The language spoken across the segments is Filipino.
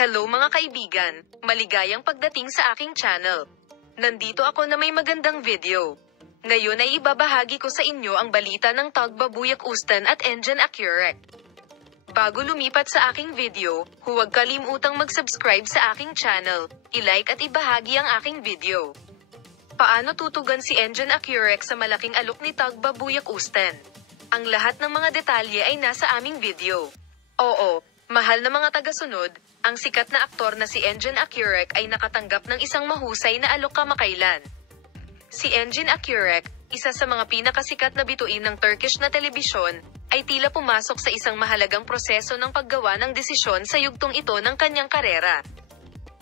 Hello mga kaibigan, maligayang pagdating sa aking channel. Nandito ako na may magandang video. Ngayon ay ibabahagi ko sa inyo ang balita ng Tagbabuyak Ustan at Engine Accurate. Bago lumipat sa aking video, huwag kalimutang mag-subscribe sa aking channel, i-like at ibahagi ang aking video. Paano tutugan si Engine Accurate sa malaking alok ni Tagbabuyak Ustan? Ang lahat ng mga detalye ay nasa aming video. Oo, mahal na mga tagasunod, ang sikat na aktor na si Engine Accurate ay nakatanggap ng isang mahusay na alok kamakailan. Si Engine Accurate, isa sa mga pinakasikat na bituin ng Turkish na telebisyon, ay tila pumasok sa isang mahalagang proseso ng paggawa ng desisyon sa yugtong ito ng kanyang karera.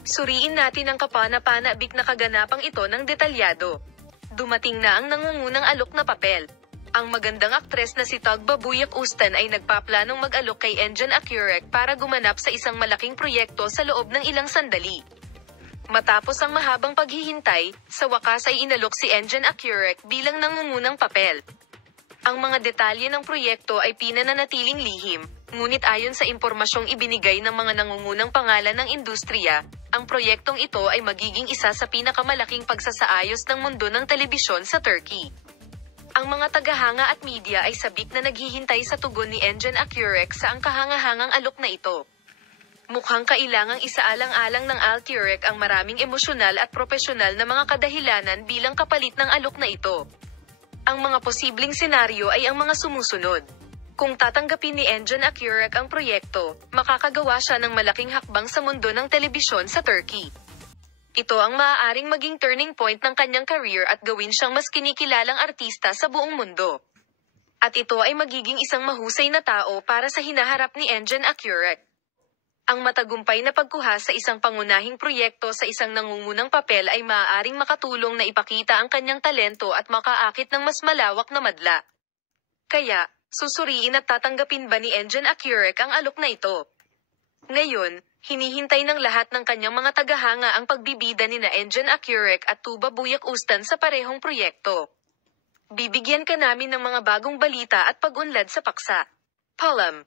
Suriin natin ang kapana-panabik na kaganapang ito ng detalyado. Dumating na ang nangungunang alok na papel. Ang magandang aktres na si Tagbabuyak Ustan ay nagpaplanong mag-alok kay Engine Accurate para gumanap sa isang malaking proyekto sa loob ng ilang sandali. Matapos ang mahabang paghihintay, sa wakas ay inalok si Engine Accurate bilang nangungunang papel. Ang mga detalye ng proyekto ay pinananatiling lihim, ngunit ayon sa impormasyong ibinigay ng mga nangungunang pangalan ng industriya, ang proyektong ito ay magiging isa sa pinakamalaking pagsasaayos ng mundo ng telebisyon sa Turkey. Ang mga tagahanga at media ay sabik na naghihintay sa tugon ni Engine Accurate sa ang kahangahangang alok na ito. Mukhang kailangang isaalang-alang ng Accurate ang maraming emosyonal at propesyonal na mga kadahilanan bilang kapalit ng alok na ito. Ang mga posibleng senaryo ay ang mga sumusunod. Kung tatanggapin ni Engine Accurate ang proyekto, makakagawa siya ng malaking hakbang sa mundo ng telebisyon sa Turkey. Ito ang maaaring maging turning point ng kanyang career at gawin siyang mas kinikilalang artista sa buong mundo. At ito ay magiging isang mahusay na tao para sa hinaharap ni Engine Accurate. Ang matagumpay na pagkuha sa isang pangunahing proyekto sa isang nangungunang papel ay maaaring makatulong na ipakita ang kanyang talento at makaakit ng mas malawak na madla. Kaya, susuriin at tatanggapin ba ni Engine Accurate ang alok na ito? Ngayon, hinihintay ng lahat ng kanyang mga tagahanga ang pagbibida ni na Engine Accurate at Tagbabuyak Ustan sa parehong proyekto. Bibigyan ka namin ng mga bagong balita at pag-unlad sa paksa. Paalam.